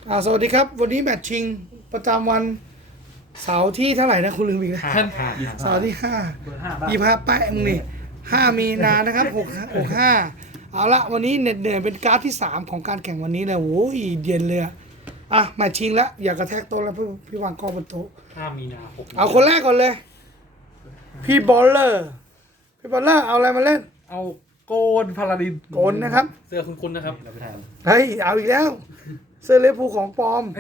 สวัสดีครับวันนี้แมตช์ชิงประจำวันเสาร์ที่เท่าไหร่นะคุณลืมอีกนะเสาร์ที่25แปะมึงนี่5 มีนานะครับ65เอาละวันนี้เหน็ดเหนื่อยเป็นการ์ดที่3ของการแข่งวันนี้เลยโอ้ยเย็นเลยแมตช์ชิงแล้วอย่ากระแทกโต๊ะแล้วพี่วางกล้องบนโต๊ะ 5 มีนาเอาคนแรกก่อนเลยพี่บอลเลอร์เอาอะไรมาเล่นเอาโกนพาราดินโกนนะครับเสื้อคุณนะครับเฮ้ยเอาอีกแล้วเสื้อเลฟูของปลอม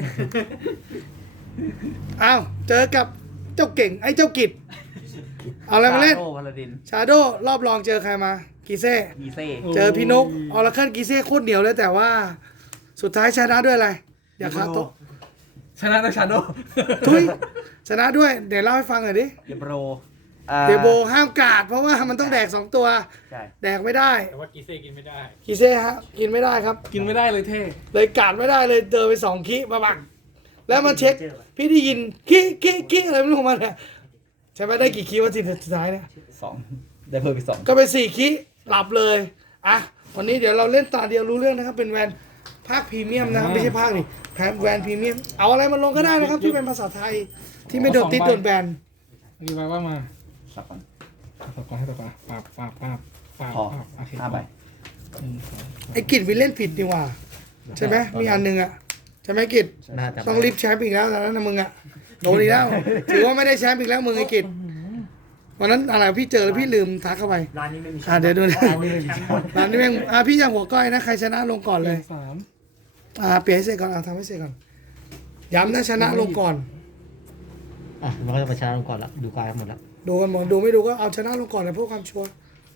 อ้าวเจอกับเจ้าเก่งไอ้เจ้ากิจเอาอะไรมาเล่นชาโดรอบรองเจอใครมากีเซ่เจอพี่นกออร์เคิลกีเซ่โคตรเหนียวเลยแต่ว่าสุดท้ายชนะด้วยอะไรอย่าคาโตะชนะด้วยชาโดทุยชนะด้วยเดี๋ยวเล่าให้ฟังหน่อยดิเดโบห้ามกาดเพราะว่ามันต้องแดก2 ตัวแดกไม่ได้แต่ว่ากีเซ่กินไม่ได้กีเซ่ฮะกินไม่ได้ครับกินไม่ได้เลยเท่เลยกาดไม่ได้เลยเดินไป2 คิมาบักแล้วมาเช็คพี่ได้ยินคิอะไรไม่รู้ของมันเนี่ยใช่ไหมได้กี่คิว่าทีสุดท้ายเนี่ย 2ได้เพิ่มไป2 ก็เป็น4 คิหลับเลยวันนี้เดี๋ยวเราเล่นตาเดียวรู้เรื่องนะครับเป็นแวนภาคพรีเมียมนะครับไม่ใช่ภาคนี่แวนพรีเมียมเอาอะไรมาลงก็ได้นะครับที่เป็นภาษาไทยที่ไม่โดนติดโดนแบนมีไว้ว่ามาสับก่อนให้ต่อก่อนปาบโอเค5 ใบไอ้กิจวิเล่นผิดดีว่าใช่ไหมมีอันหนึ่งใช่ไหมกิจต้องรีบแชมป์อีกแล้วตอนนั้นนะมึงโดนอีกแล้วถือว่าไม่ได้แชมป์อีกแล้วมึงไอ้กิจวันนั้นอะไรพี่เจอแล้วพี่ลืมทักเข้าไปร้านนี้ไม่มีเดี๋ยวดูนะร้านนี้แม่งพี่ยังหัวก้อยนะใครชนะลงก่อนเลยเปลี่ยนให้เสร็จก่อนทำให้เสร็จก่อนย้ำนะชนะลงก่อนมันก็จะไปชนะลงก่อนละดูกายหมดละดูกันหมดดูไม่ดูก็เอาชนะลงก่อนเลยเพื่อความชัวร์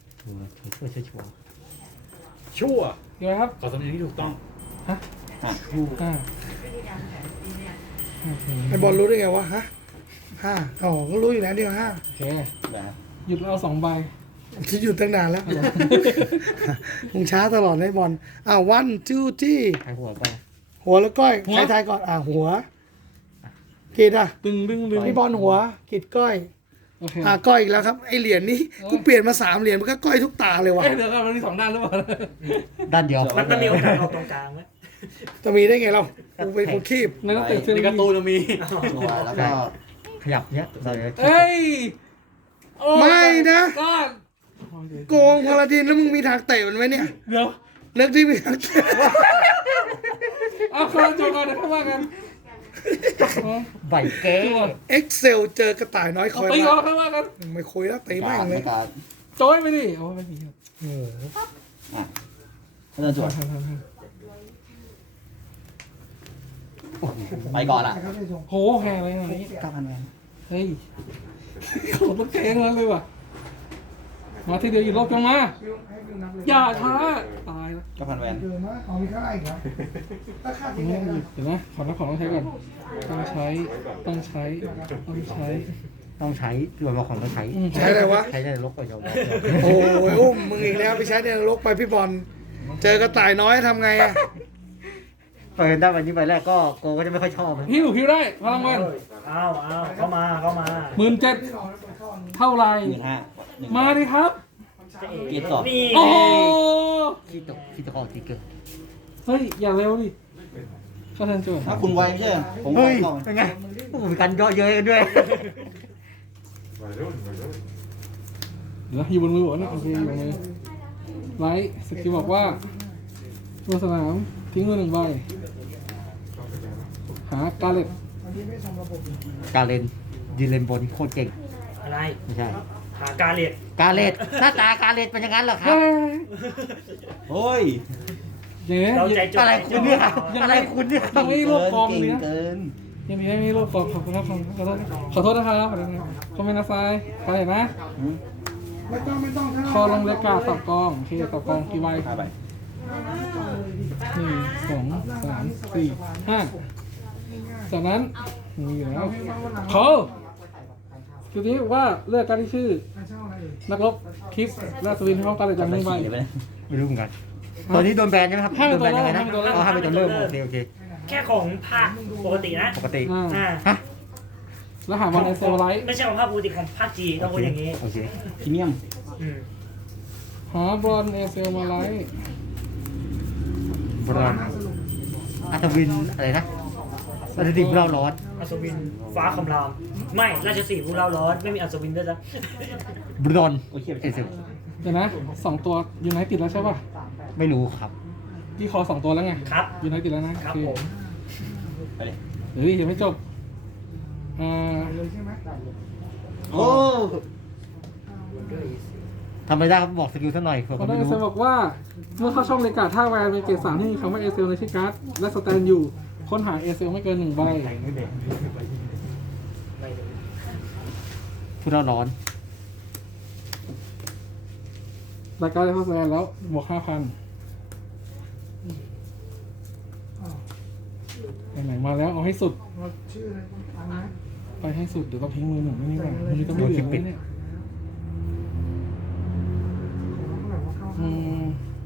ชั่วยังไงครับขอสำเนียงที่ถูกต้องไอ้บอลรู้ได้ไงวะ5ก็รู้อยู่แล้วเดียวโอเคหยุดเอา2 ใบที่หยุดตั้งนานแล้วมึงช้าตลอดเลยบอล1 2 3หัวแล้วก้อยใครทายก่อนหัวกิดดึงพี่บอลหัวกิดก้อยก้อยอีกแล้วครับไอเหรียญนี้กูเปลี่ยนมา3 เหรียญมันก็ก้อยทุกตาเลยว่ะเดี๋ยวกันมันมี2 ด้านหรือเปล่าด้านเดียวมันมีโอกาสออกตรงกลางไหมจะมีได้ไงเรากูเป็นคนคีบในการ์ตูนมีแล้วก็ขยับเนี้ยเฮ้ยไม่นะโกงพาราดินแล้วมึงมีทางเตะมันไหมเนี่ยเดี๋ยวเลิกที่มีทางเตะเอาคนจูกันเดี๋ยวเข้ามากันใบเก้เอ็กเซลเจอกระต่ายน้อยคอยตีออกเข้ามากันไม่คุยแล้วตีแม่งเลยโจ้ยไปดิโอ้ไม่ดีครับเขาจะจวดไปก่อนโหแพงเลยนี่ 9,000 แวนเฮ้ยเขาต้องแข่งนั้นเลยว่ะมาทีเดียวอยู่รอบจังมาอย่าช้าตายแล้ว 9,000 แวนมีค่าอีกครับเดี๋ยวนะของต้องใช้ก่อนต้องใช้คือบอกของต้องใช้อะไรวะใช้ในนรกก่อนยอมโอ้ยมึงอีกแล้วไปใช้ในนรกไปพี่บอลเจอกระต่ายน้อยทำไงเปิดได้วันนี้ใบแรกก็โกก็จะไม่ค่อยชอบหิวได้พลังวันเข้ามา 17,000เท่าไรมาดิครับเกียร์ต่อโอ้ที่ตะกอตีเกินเฮ้ยอย่าเร็วดิเข้าทันจุดถ้าคุณไวไม่ใช่ผมเป็นไงมีการย่อเยอะกันด้วยอยู่บนมือบอกนะโอเคอยู่บนมือไลท์สกิลบอกว่าตัวสนามทิ้งมือ1 ใบหากาเลนยืนเลนบนโคตรเก่งอะไรไม่ใช่หากาเลตหน้าตากาเลนเป็นอย่างนั้นเหรอครับโอ้ยอะไรคุณเนี่ยต้องไม่รวบฟอร์มเลยนะยังไม่รวบฟอร์มขอโทษนะครับคอมเมนต์นะซ้ายไปเห็นไหมไม่ต้องคอลงเลกาตับกองโอเคตับกองกี่ใบ1 2 3 4 5จากนั้นมีอยู่แล้วเขาจุดนี้ว่าเลือกการที่ชื่อนักรบคลิปและสวินให้พร้อมกันเลยจัง1 ใบไม่รู้เหมือนกันตอนนี้โดนแบนใช่ไหมครับโดนแบนยังไงนะห้ามไปตอนเริ่มโอเคแค่ของภาคปกตินะฮะแล้วหาวันในเซลไลท์ไม่ใช่ของภาคปกติของภาคจีต้องพูดอย่างนี้โอเคพรีเมียมหาบอลเซลมาไลท์บอลอัตวินอะไรนะราชสีห์ผู้เล่าร้อนอัศวินฟ้าคำราม ไม่ราชสีห์ผู้เล่าร้อนไม่มีอัศวินด้วยจ้ะบรอนเอเซลเดี๋ยวนะ2ตัวยูไนติดแล้วใช่ป่ะไม่รู้ครับพี่คอ2ตัวแล้วไงครับยูไนติดแล้วนะครับผมเฮ้ยยังไม่จบเลยใช่ไหมโอ้ทำไม่ได้ครับบอกสกิลซะหน่อยเผื่อเขาผมได้ไม่เซรู้ลบอกว่าเมื่อเข้าช่องเลกาท่าแวนเป็นเกรด3ที่มีคำว่าเอเซลในชื่อการ์ดและสแตนอยู่ค้นหาเอเซลไม่เกิน1ใบผู้เล่าร้อนรายการได้เข้าสแตนแล้วบวก 5,000ไหนๆมาแล้วเอาให้สุดชื่ออะไรฟังนะไปให้สุดเดี๋ยวต้องทิ้งมือหนึ่งนี่ก่อนมือนี้ต้องไม่เหลือเลยเนี่ยของเราแบบว่าเข้าอืม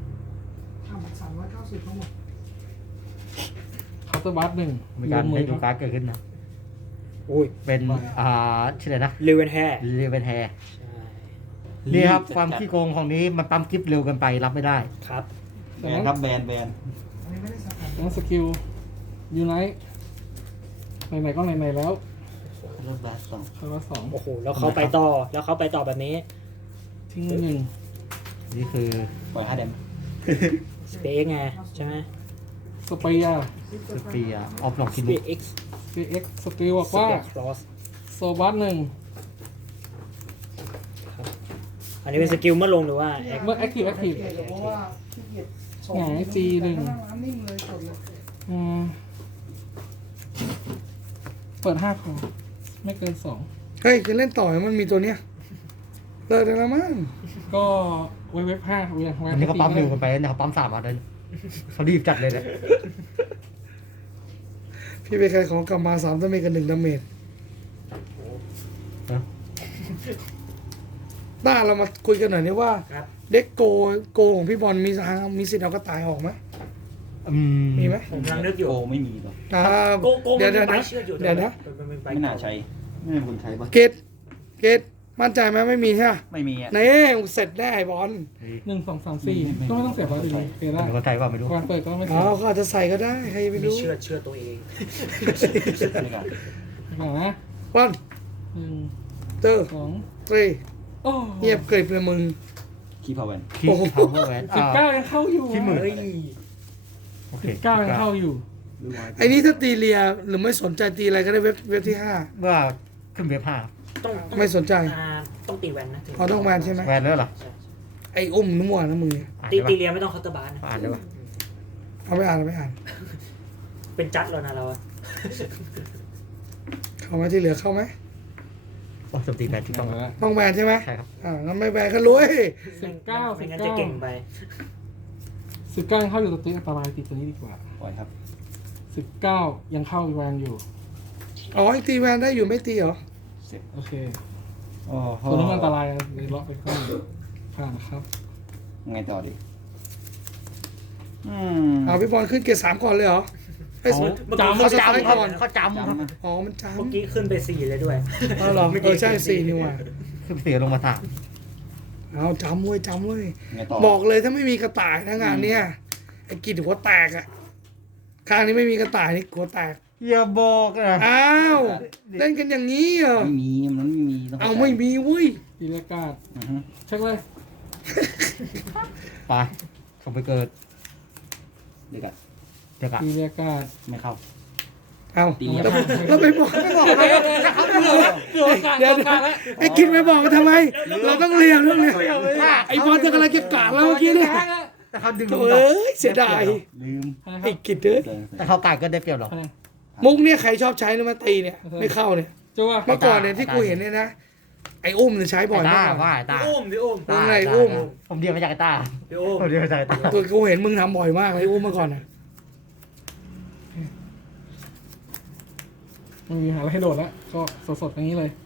390ทั้งหมดเคาน์เตอร์บัสหนึ่งมีการมืให้อดูครับการ์ดเกิดขึ้นนะโอ้ยเป็นชื่ออะไรนะเลเวนแฮร์เรเวนแฮร์นี่ครับความขี้โกงของนี้มันปั๊มกิฟต์เร็วเกินไปรับไม่ได้ครับแบนครับแบนอันนี้ไม่ได้สกัดแล้วสกิลยูไนท์ไหนๆก็ไหนๆแล้วเริ่มแบสต่อคาร์สองโอ้โหแล้วเขาไปต่อแล้วเขาไปต่อแบบนี้ทิ้งมือหนึ่งนี่คือปล่อย5 เดมสเปกไงใช่ไหมสเปียร์สเปียร์ออฟลองคิสดเปดูกเอ็กซ์ CX สกิลบอกสว่าเปกครอสโซบัสหนึ่งอันนี้เป็นสกิลเมื่อลงหรือว่าแอคเมื่อแอคทีฟเพราะว่าขี้เกียจหงาย G1 นั่งร้านนิ่งเลยจดเลยเปิด5คอไม่เกินเฮ้ยจะเล่นต่อมันมีตัวเนี้ยเลิกได้แล้วมั้ง 2 ก็เว็บ5เวียงอันนี้เขาปั๊มเร็วเกินไปแล้วเนี่ยเขาปั๊ม3 มาเลยเขารีบจัดเลยเนี่ยพี่ไปใครของกลับมา3ต้องมีกัน1ดาเมจต้าเรามาคุยกันหน่อยนี่ว่าครับเด็กโกของพี่บอลมีทางมีสิทธิ์เอากระต่ายออกไหม มีไหมผมกำลังนึกอยู่โกไม่มีหรอกโกโกเดี๋มัยวน เดี๋ยวมีใบนะเชื่ออยู่เดี๋ยวนะมันเป็นใบไม่น่าใช้ ไม่มีคนใช้ปะเกตมั่นใจไหมไม่มีใช่ไหมไม่มีอ่ะนี่เสร็จแน่ไอ้บอล 1 2 3 4ก็ไม่ต้องเสียบอสดีเสียได้เขาใจว่าไม่รู้ก่อนเปิดก็ไม่อ๋เสีอย เขาอาจจะใส่ก็ได้ใครจะไปมีรู้เชื่อตัวเองไม่กล้านะวัน 1 เตอร์ 2 ตรีโอ้เงียบกริบเลยมึงคีพาวเวนคีย์พาวเวอร์แวน 19ยังเข้าอยู่ที่หมื่นเฮ้ยโอเค 19ยังเข้าอยู่รู้ไว้ไอ้นี่ถ้าตีเลียหรือไม่สนใจตีอะไรก็ได้เว็บที่เมื่อขึ้นเว็บ5 ต้องไม่สนใจต้องตีแวนนะถึอ๋อต้องแวนใช่ไหมแวนแล้วเหรอใช่ไอ้นุ่มวนะมึงเนี่ยอ่านตีได้ตีปะเรียนไม่ต้องเคาน์เตอร์บาร์นะอ่านได้ปะเอาไปอ่านเอาไปอ่านเป็นจัดแล้วนะเราอะเข้าไหมที่เหลือเข้าไหมโอ้สมตีแบนที่ต้องต้องแวนใช่ไหมใช่ครับงั้นไม่แวนก็รวยไม่งั้นจะเก่งไป 19ยังเข้าอยู่ตัวนี้อันตรายติดตัวนี้ดีกว่าปล่อยครับ 19ยังเข้าแวนอยู่อ๋อไอ้ตีแวนได้อยู่ไม่ตีเหรอเสร็จโอเคโอ้โหตัวนี้มันอันตรายนะเลยล็อกไปก่อนผ่านนะครับไงต่อดีเอาพี่บอลขึ้นเกียร์3ก่อนเลยเหรอไอ้ยเขาจำครับเขาจำครับอ๋อมันจำเมื่อกี้ขึ้นไป4เลยด้วยเอาเหรอใช่4นี่หว่าขึ้นเสียลงมาถามเอาจำเว้ยจำเว้ยไงต่อบอกเลยถ้าไม่มีกระต่ายนะงานเนี้ยไอ้กิจหัวแตกอ่ะข้างนี้ไม่มีกระต่ายนี่หัวแตกอย่าบอกนะอ้าวเล่นกันอย่างนี้เหรอไม่มีมันไม่มีต้องเอาไม่มีเว้ยดีเลกาดอือฮึเช็คเลยไปส่งไปเกิดเดี๋ยวกันเดี๋ยวกันดีเลกาดไม่เข้าเอาตีแล้วแล้วไปบอกไม่บอกเลยนะครับเดี๋ยวไอ้กิจไปบอกทำไม เราต้องเรียนเรื่องเรียนไอ้บอลจะกำลังจะกาดแล้วเมื่อกี้เนี่ยแต่เขาดึงโถ่เอ้ยเสียดายลืมไอ้กิจเอ้ยเกินแต่เขากาดก็ได้เปรียบหรอกมุกเนี่ยใครชอบใช้นะมาตีเนี่ยไม่เข้าเนี่ยจัวเมื่อก่อนเนี่ยที่กูเห็นเนี่ยนะไอ้อุ้มเนี่ยใช้บ่อยต้ามากว่าต้าพี่อุ้มมึงไงอุ้มผมเดียวมาจากต้าพี่อุ้มผมเดียวมาจากต้าตัวกูเห็นมึงทำบ่อยมากเลยอุ้มเมื่อก่อนน่ะมันมีหาอะไรให้โดดแล้ว ก็สดๆอย่างนี้เลย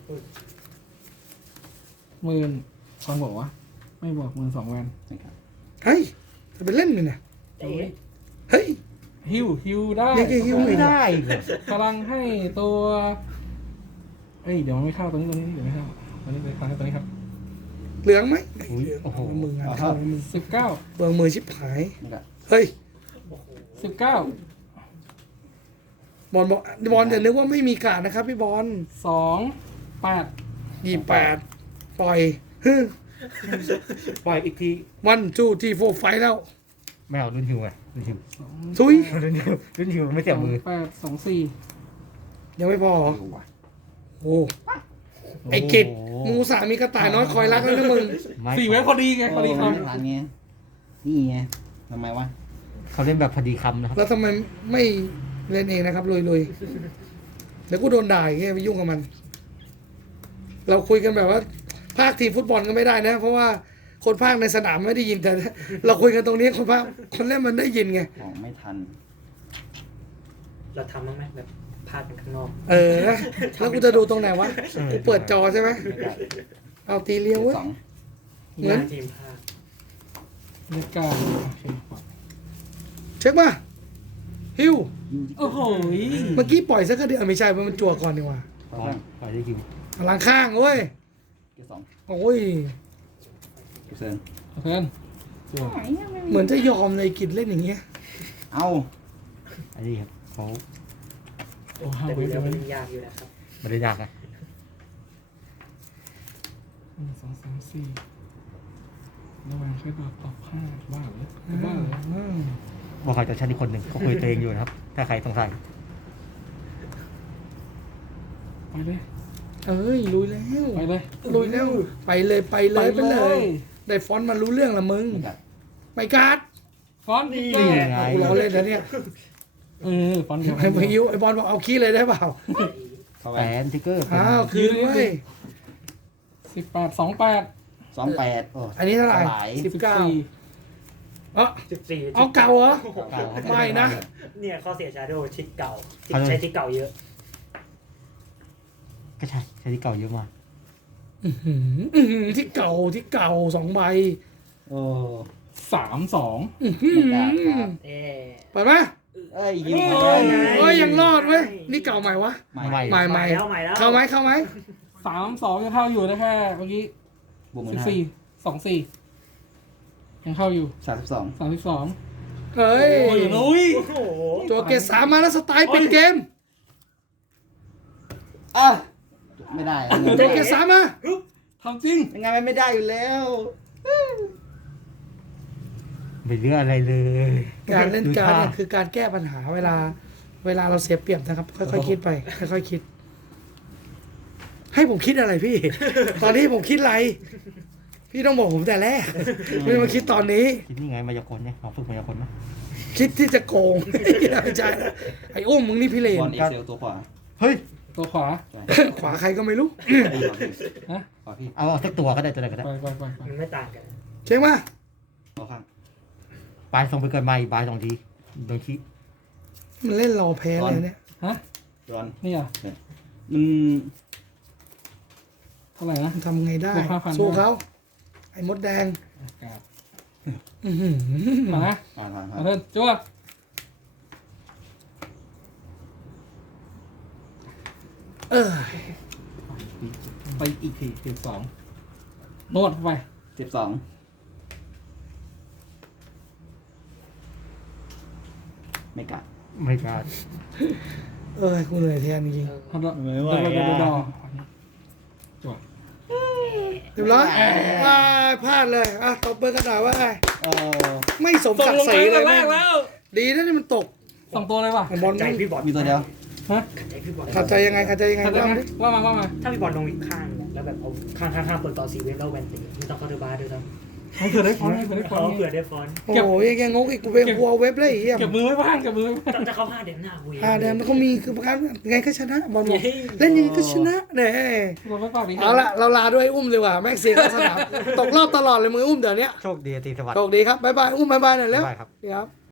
10,000ฟังบอกว่าไม่บอก12,000แวนนะครับเฮ้ยจะไปเล่นมันน่ะเอ๊ะเฮ้ยฮิวได้ยังฮิวไม่ได้อีกเหรอพลังให้ตัวเอ้ยเดี๋ยวมันไม่เข้าตัวนี้เดี๋ยวไม่เข้าตัวนี้เลยพลังให้ตัวนี้ครับเหลืองไหมอุ๊ยโอ้โหมึงงานเข้าไหมมึง 19 เบืองมือชิบหายนะครับเฮ้ย 19 บอลบอกบอลอย่านึกว่าไม่มีการดนะครับพี่บอล 28 28ปล่อยปล่อยอีกที 1 2 3 4 ไฟแล้วไม่เอารุ่นฮิวไงรุ่นฮิวทุยรุ่นฮิวไม่เสียบมือ 28 ยังไม่พอเหรออยู่ว่ะโอ้ไอ้กิจมูสามีกระต่ายน้อยคอยรักแล้วนะมึง 24 4เว็บพอดีไงพอดีคไม่ทันไงนี่ไงทำไมวะเขาเล่นแบบพอดีคำนะครับแล้วทำไมไม่เล่นเองนะครับลุยๆแล้วกูโดนด่าอย่างเงี้ยไปยุ่งกับมัน เราคุยกันแบบว่าภาคทีมฟุตบอลก็ไม่ได้นะ เพราะว่าคนภาคในสนามไม่ได้ยินแต่ เราคุยกันตรงนี้คนภาคคนเล่นมันได้ยินไงของไม่ทันเราทำบ้างไหมแบบพาดกันข้างนอกเออแล้วกูจะดูตรงไหนวะกูเปิดจอใช่ไหมเอาตีเลี้ยวเว้ยสองเหมือนทีมพาดเลือกการโอเคเช็คมาฮิวโอ้โหเมื่อกี้ปล่อยสักกระเดือนไม่ใช่มันจั่วก่อนดีกว่าขอข้างปล่อยได้ฮิวพลังข้างเว้ยเกียร์สองโอ้ยเกียร์เซิร์นโอเคจั่วเหมือนจะยอมเลยกิจเล่นอย่างเงี้ยเอ้าอันนี้ครับเขาโอ้ห้าแต่เว็ดูบแล้วเลมันยยากอยู่นะครับไม่ได้ยากนะ 1 2 3 4ระหว่างค่อยตอบ5บ้าเลยบ้าเลยว่าเขาจะชันอีกคนหนึ่งก็คุยตัวเองอยู่นะครับ ถ้าใครสงสัยไปเลยเอ้ยลุยแล้วไปเลยลุยแล้วไปเลยไปเลยไปเลย ได้ฟอนต์มันรู้เรื่องละมึงไม่กัดไม่การ์ดฟอนต์ดีนี่ไงกูรอเล่นนะเนี่ยฟอนต์เดียวไอ้พายุไอ้บอลบอกเอาขี้เลยได้เปล่าเข้าไปแผนทิกเกอร์อ้าวคืนเว้ย 18 28 28โอ้อันนี้เท่าไหร่สลาย 19อ๋อ 14 เอาเก่าเหรอเก่าไม่นะเนี่ยข้อเสียชาโดว์ชิดเก่าใช้ที่เก่าเยอะก็ใช่ใช้ที่เก่าเยอะมากที่เก่า2 ใบโอ้ 32 ไม่กัดครับเอ๊ะเปิดไหมเอ้ยยิงโอ้เลย ยเอ้ยยังรอดเว้ยนี่เก่าใหม่วะไม่ไม่ใหม่ใหม่แล้วใหม่แล้วเข้าไหมเข้าไหม 32ยังเข้าอยู่นะแค่เมื่อกี้บวกมือห้า 14 24ยังเข้าอยู่ 32 32 เฮ้ยโอ้ยลุยโอ้โหตัวเกรด3มาแล้วสไตล์เป็นเกมอ่ะไม่ได้ตัวเกรด3มาทำจริงยังไงมันไม่ได้อยู่แล้วไม่เหลืออะไรเลยการเล่นดูการ์ดท่เนี่ยคือการแก้ปัญหาเวลาเราเสียเปรียบนะครับ ค่อยๆคิดไปค่อยๆคิด ให้ผมคิดอะไรพี่ ตอนนี้ผมคิดอะไร พี่ต้องบอกผมแต่แรกไม่มาคิดตอนนี้คิดนี่ไงมายากลเนี่ยลองฝึกมายากลไหมคิดที่จะโกง ไม่ใช่นะไอ้อุ้มมึงนี่พี่เลนบอลเอ็กเซลตัวขวาเฮ้ยตัวขวาขวาใครก็ไม่รู้ไอ้ขวาพี่ฮะขวาพี่เอาสักตัวก็ได้ตัวไหนก็ได้ไปมันไม่ต่างกันเช็คมาขวาข้างปลายส่งไปเกินมาอีกบาย2 ทีโดนชี้มันเล่นรอแพ้เลยเนี่ยฮะจอนนี่อ่ะมันเท่าไหร่นะมันทำไงได้บวก5,000 สู้เขาไอ้มดแดงกาดอื้อหือมานะผ่านมาเถินจั่วเออไปอีกที12นวดเข้าไป 12ไม่กัดไม่กล้าเออกูเหนื่อยแทนจริงทำแล้วไม่ไหวดอ จั่วๆเรียบร้อยพลาดเลยอ่ะตบเบอร์กระดาษว่าไงโอ้ไม่สมศักดิ์ศรีเลยแรแม่กงแล้วดีนะที่มันตก 2 ตัวเลยว่ะไอ้บอลใจมันพี่บอลมีตัวเดียวฮะใจพี่บอลขัดใจยังไงขัดใจยังไงเข้าใจบ้างไหมดิว่ามาถ้าพี่บอลลงอีกข้างเนี่ยแล้วแบบเอาข้างเปิดต่อ4 เวฟแล้วแวนตีไม่ต้องเข้าเดอร์บาร์ด้วยซ้ำให้เผื่อได้ฟอนต์ให้เผื่อได้ฟอนเขาต์เผื่อได้ฟอนต์โอ้ยยังงกอีกกูเป็นหัวเว็บเลยไอ้เหี้ยเก็บมือไว้บ้างเก็บมือไว้บ้างถ้าเขา5 เดมหน้ากูแดมมันก็มีคือประกันไงก็ชนะบอลบอกเล่นยังไงก็ชนะเนี่ยเราไม่เปล่าดิเอาละเราลาด้วยอุ้มดีกว่าแม็กซี่ก็สนามตกรอบตลอดเลยมืออุ้มเดี๋ยวนี้โชคดีตีสวัสดิ์โชคดีครับบ๊ายบายอุ้มบ๊ายบายหน่อยเร็วบ๊ายบายครับครับ